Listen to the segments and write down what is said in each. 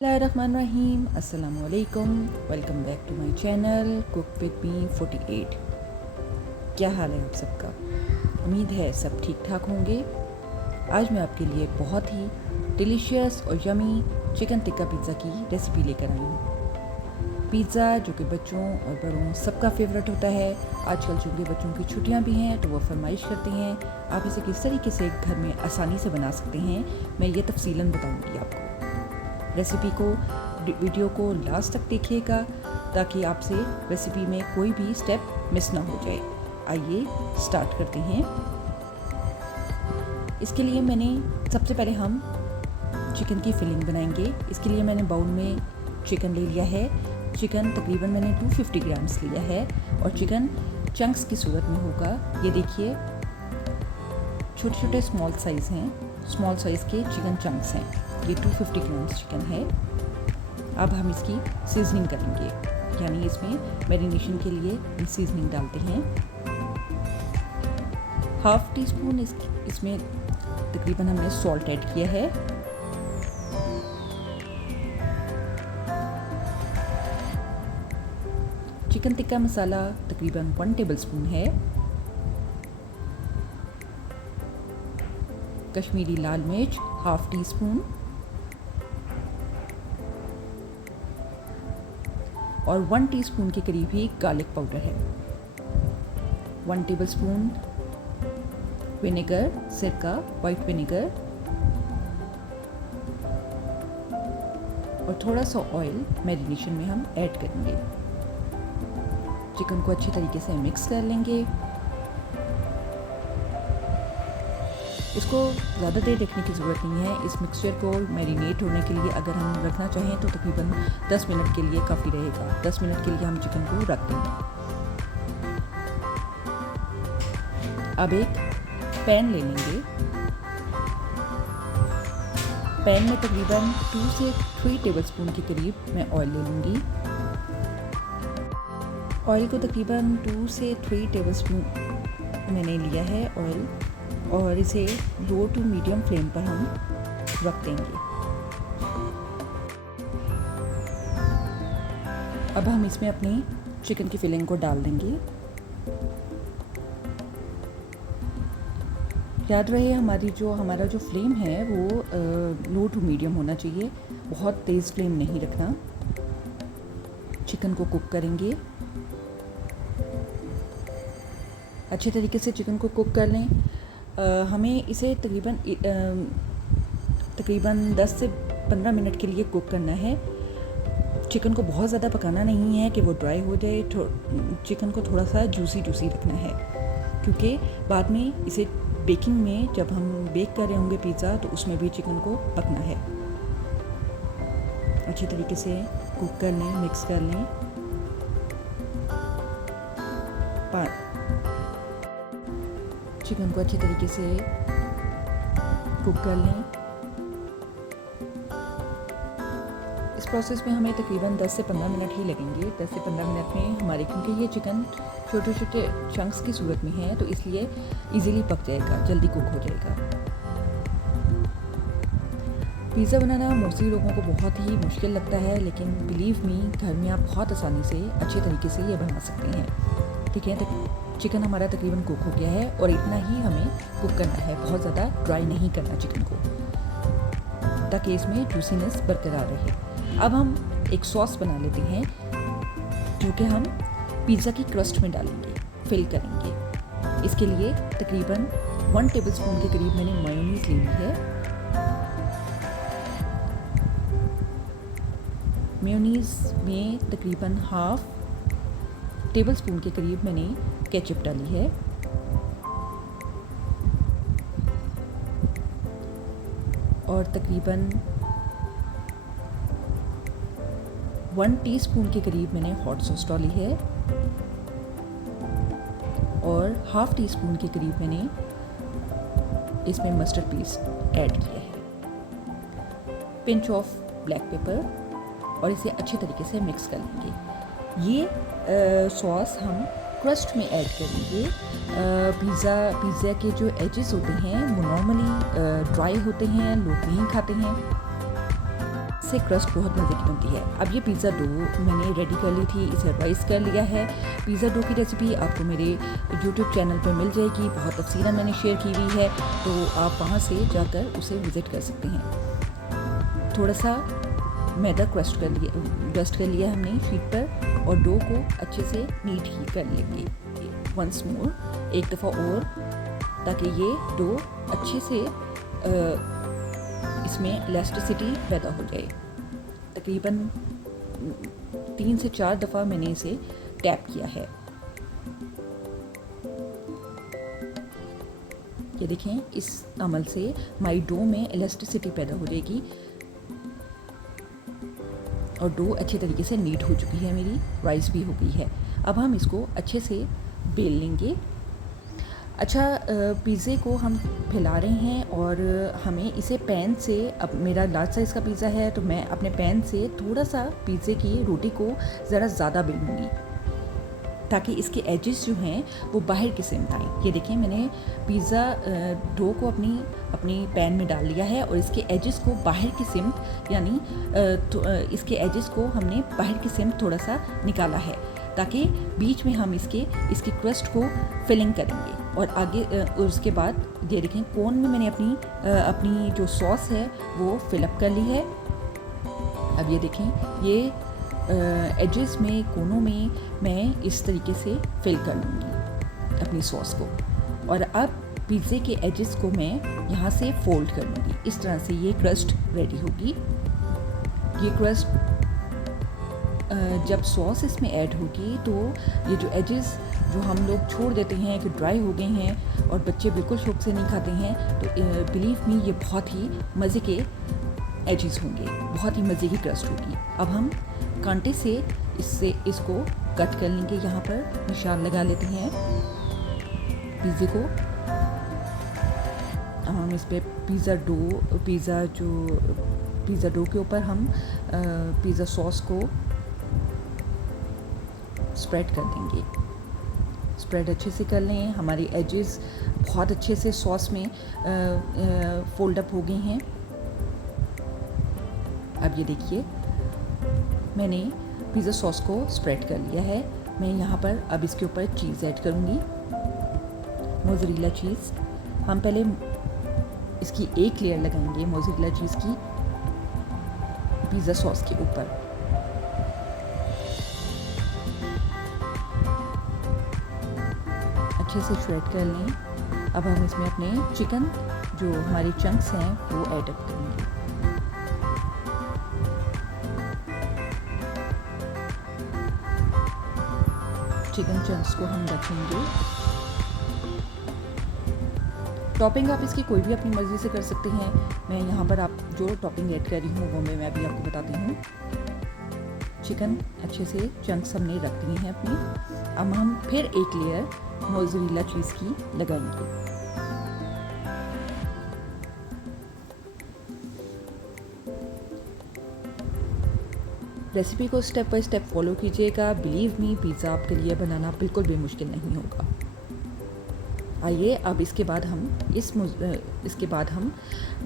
बिस्मिल्लाहिर्रहमानिर्रहीम, अस्सलामुअलैकुम। Welcome back to my channel cook with me 48। क्या हाल है आप सबका? उम्मीद है सब ठीक ठाक होंगे। आज मैं आपके लिए बहुत ही डिलीशियस और यमी चिकन टिक्का पिज़्ज़ा की रेसिपी लेकर आई हूँ। पिज़्ज़ा जो कि बच्चों और बड़ों सबका फेवरेट होता है। आजकल चूँकि बच्चों की छुट्टियाँ भी हैं तो वो फरमाइश करते हैं। आप इसे किस तरीके से घर में आसानी से बना सकते हैं, मैं ये तफसीलन बताऊँगी आपको। रेसिपी को वीडियो को लास्ट तक देखिएगा ताकि आपसे रेसिपी में कोई भी स्टेप मिस ना हो जाए। आइए स्टार्ट करते हैं। इसके लिए मैंने सबसे पहले हम चिकन की फिलिंग बनाएंगे। इसके लिए मैंने बाउल में चिकन ले लिया है। चिकन तकरीबन मैंने 250 ग्राम्स लिया है और चिकन चंक्स की सूरत में होगा। ये देखिए छोटे छोटे स्मॉल साइज़ हैं, स्मॉल साइज़ के चिकन चंक्स हैं। ये 250 ग्राम्स चिकन है। अब हम इसकी सीजनिंग करेंगे, यानी इसमें मैरिनेशन के लिए सीजनिंग डालते हैं। हाफ टी स्पून इसमें तकरीबन हमने सॉल्ट ऐड किया है। चिकन टिक्का मसाला तकरीबन 1 टेबलस्पून है। कश्मीरी लाल मिर्च हाफ टी स्पून और 1 टीस्पून के करीब ही गार्लिक पाउडर है। 1 टेबलस्पून विनेगर, सिरका, वाइट विनेगर और थोड़ा सा ऑयल मैरिनेशन में हम ऐड करेंगे। चिकन को अच्छी तरीके से मिक्स कर लेंगे। इसको ज़्यादा देर रखने की ज़रूरत नहीं है। इस मिक्सचर को मैरिनेट होने के लिए अगर हम रखना चाहें तो तकरीबन 10 मिनट के लिए काफ़ी रहेगा। 10 मिनट के लिए हम चिकन को रख देंगे। अब एक पैन ले लेंगे। पैन में तकरीबन 2 से 3 टेबलस्पून के करीब मैं ऑयल ले लूँगी। ऑयल को तकरीबन 2 से 3 टेबलस्पून मैंने लिया है ऑयल, और इसे लो टू मीडियम फ्लेम पर हम रख देंगे। अब हम इसमें अपनी चिकन की फिलिंग को डाल देंगे। याद रहे हमारा जो फ्लेम है वो लो टू मीडियम होना चाहिए, बहुत तेज़ फ्लेम नहीं रखना। चिकन को कुक करेंगे। अच्छे तरीके से चिकन को कुक कर लें। हमें इसे तकरीबन 10 से 15 मिनट के लिए कुक करना है। चिकन को बहुत ज़्यादा पकाना नहीं है कि वो ड्राई हो जाए। चिकन को थोड़ा सा जूसी रखना है, क्योंकि बाद में इसे बेकिंग में जब हम बेक कर रहे होंगे पिज़्ज़ा तो उसमें भी चिकन को पकना है। अच्छे तरीके से कुक कर लें, मिक्स कर लें। चिकन को अच्छे तरीके से कुक कर लें। इस प्रोसेस में हमें तकरीबन 10 से 15 मिनट ही लगेंगे। 10 से 15 मिनट में हमारे, क्योंकि ये चिकन छोटे छोटे चंक्स की सूरत में है तो इसलिए इजीली पक जाएगा, जल्दी कुक हो जाएगा। पिज़्ज़ा बनाना मोस्टली लोगों को बहुत ही मुश्किल लगता है, लेकिन बिलीव मी, घर में आप बहुत आसानी से अच्छे तरीके से ये बना सकते हैं। ठीक है, तो चिकन हमारा तकरीबन कुक हो गया है और इतना ही हमें कुक करना है, बहुत ज़्यादा ड्राई नहीं करना चिकन को, ताकि इसमें जूसीनेस बरकरार रहे। अब हम एक सॉस बना लेते हैं जो कि हम पिज़्ज़ा की क्रस्ट में डालेंगे, फिल करेंगे। इसके लिए तकरीबन 1 टेबलस्पून के करीब मैंने मेयोनीज़ ले ली है। मेयोनीज़ में तकरीबन हाफ टेबलस्पून के करीब मैंने केचप डाली है। और तकरीबन 1 टीस्पून के करीब मैंने हॉट सॉस डाली है और हाफ टी स्पून के करीब मैंने इसमें मस्टर्ड पीस ऐड किया है। पिंच ऑफ ब्लैक पेपर, और इसे अच्छे तरीके से मिक्स कर लेंगे। ये सॉस हम क्रस्ट में ऐड करेंगे। पिज़्ज़ा के जो एजेस होते हैं वो नॉर्मली ड्राई होते हैं, लोग नहीं खाते हैं। इससे क्रस्ट बहुत मज़े की बनती है। अब ये पिज़्ज़ा डो मैंने रेडी कर ली थी, इसे राइस कर लिया है। पिज़्ज़ा डो की रेसिपी आपको मेरे यूट्यूब चैनल पर मिल जाएगी, बहुत तफसीलन मैंने शेयर की हुई है, तो आप वहाँ से जाकर उसे विज़िट कर सकते हैं। थोड़ा सा मैदा डस्ट कर लिया हमने शीट पर, और डो को अच्छे से नीट ही कर लेंगे वंस मोर, एक दफ़ा और, ताकि ये डो अच्छे से इसमें इलास्टिसिटी पैदा हो जाए। तकरीबन 3 से 4 दफ़ा मैंने इसे टैप किया है। ये देखें, इस अमल से हमारी डो में इलास्टिसिटी पैदा हो जाएगी और डो अच्छे तरीके से नीट हो चुकी है मेरी, राइस भी हो गई है। अब हम इसको अच्छे से बेल लेंगे। अच्छा, पिज़्ज़े को हम फैला रहे हैं और हमें इसे पैन से, अब मेरा लार्ज साइज़ का पिज़्ज़ा है तो मैं अपने पैन से थोड़ा सा पिज़्ज़े की रोटी को ज़रा ज़्यादा बेलूँगी, ताकि इसके एजेस जो हैं वो बाहर की सिमत आएँ। ये देखें, मैंने पिज़्ज़ा डो को अपनी पैन में डाल लिया है और इसके एजेस को बाहर की सिमत, यानी इसके एजेस को हमने बाहर की सिमत थोड़ा सा निकाला है, ताकि बीच में हम इसकी क्रस्ट को फिलिंग करेंगे। और आगे उसके बाद ये देखें, कोन में मैंने अपनी जो सॉस है वो फिलअप कर ली है। अब ये देखें, ये एजेस में, कोनों में मैं इस तरीके से फिल कर लूँगी अपनी सॉस को, और अब पिज़्ज़े के एजेस को मैं यहाँ से फोल्ड कर लूँगी। इस तरह से ये क्रस्ट रेडी होगी। ये क्रस्ट जब सॉस इसमें ऐड होगी तो ये जो एजेस जो हम लोग छोड़ देते हैं कि ड्राई हो गए हैं और बच्चे बिल्कुल शौक से नहीं खाते हैं, तो बिलीव मी, ये बहुत ही मज़े के एजेस होंगे, बहुत ही मज़े की क्रस्ट होगी। अब हम कांटे से इसको कट कर लेंगे, यहाँ पर निशान लगा लेते हैं पिज़्ज़े को। हम इस पर पिज़्ज़ा डो के ऊपर हम पिज़्ज़ा सॉस को स्प्रेड कर देंगे। स्प्रेड अच्छे से कर लें। हमारी एजेस बहुत अच्छे से सॉस में फोल्ड अप हो गई हैं। अब ये देखिए, मैंने पिज़्ज़ा सॉस को स्प्रेड कर लिया है। मैं यहाँ पर अब इसके ऊपर चीज़ ऐड करूँगी, मोज़रेला चीज़। हम पहले इसकी एक लेयर लगाएंगे मोज़रेला चीज़ की पिज़्ज़ा सॉस के ऊपर। अच्छे से श्रेड कर लें। अब हम इसमें अपने चिकन, जो हमारे चंक्स हैं, वो ऐड अप करेंगे। चिकन चंक्स को हम रखेंगे। टॉपिंग आप इसकी कोई भी अपनी मर्ज़ी से कर सकते हैं। मैं यहाँ पर आप जो टॉपिंग ऐड कर रही हूँ वो मैं अभी आपको बताती हूँ। चिकन अच्छे से चंक्स हमने रख दिए हैं अपने। अब हम फिर एक लेयर मोज़रेला चीज़ की लगाएंगे। रेसिपी को स्टेप बाय स्टेप फॉलो कीजिएगा। बिलीव मी, पिज़्ज़ा आपके लिए बनाना बिल्कुल भी मुश्किल नहीं होगा। आइए, अब इसके बाद हम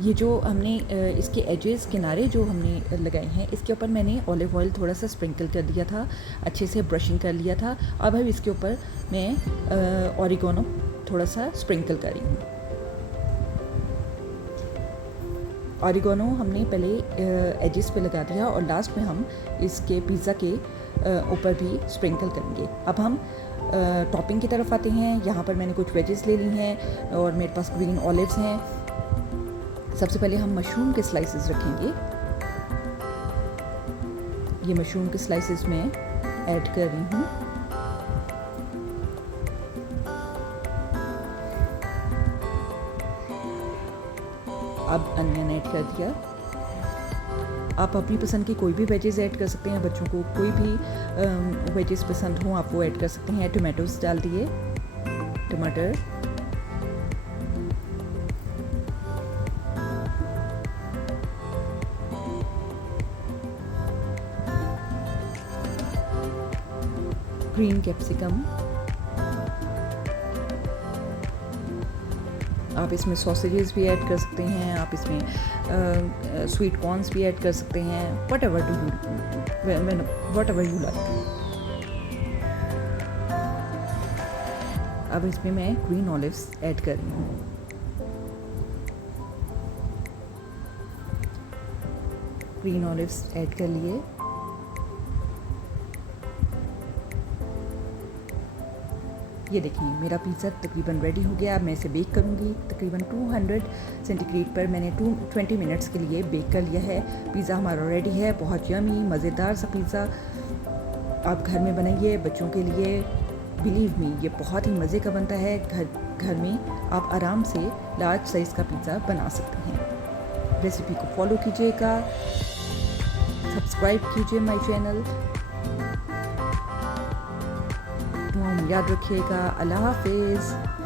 ये जो हमने इसके एजेस, किनारे जो हमने लगाए हैं, इसके ऊपर मैंने ऑलिव ऑयल थोड़ा सा स्प्रिंकल कर दिया था, अच्छे से ब्रशिंग कर लिया था। अब इसके ऊपर मैं ऑरिगेनो थोड़ा सा स्प्रिंकल कर रही हूँ। ऑरिगेनो हमने पहले एजेस पे लगा दिया और लास्ट में हम इसके पिज़्ज़ा के ऊपर भी स्प्रिंकल करेंगे। अब हम टॉपिंग की तरफ आते हैं। यहाँ पर मैंने कुछ वेजेस ले ली हैं और मेरे पास ग्रीन ऑलिव्स हैं। सबसे पहले हम मशरूम के स्लाइसेस रखेंगे। ये मशरूम के स्लाइसेस मैं ऐड कर रही हूँ। अब अनियन ऐड कर दिया। आप अपनी पसंद की कोई भी वेजेस ऐड कर सकते हैं। बच्चों को कोई भी वेजेस पसंद हो आप वो ऐड कर सकते हैं। टोमेटोज डाल दिए, टमाटर, ग्रीन कैप्सिकम, आप इसमें सॉसेजेस भी ऐड कर सकते हैं, आप इसमें स्वीट कॉर्न्स भी ऐड कर सकते हैं, वट एवर यू लाइक। अब इसमें मैं ग्रीन ऑलिव्स ऐड कर रही हूँ। ग्रीन ऑलिव्स ऐड कर लिए। ये देखिए मेरा पिज़्ज़ा तकरीबन रेडी हो गया। अब मैं इसे बेक करूँगी। तकरीबन 200 सेंटीग्रेड पर मैंने 20 मिनट्स के लिए बेक कर लिया है। पिज़्ज़ा हमारा रेडी है। बहुत यमी मज़ेदार सा पिज़्ज़ा आप घर में बनाइए बच्चों के लिए। बिलीव मी, ये बहुत ही मज़े का बनता है। घर में आप आराम से लार्ज साइज़ का पिज़्ज़ा बना सकते हैं। रेसिपी को फॉलो कीजिएगा, सब्सक्राइब कीजिए माय चैनल। याद रखिएगा। अल्लाह हाफिज़।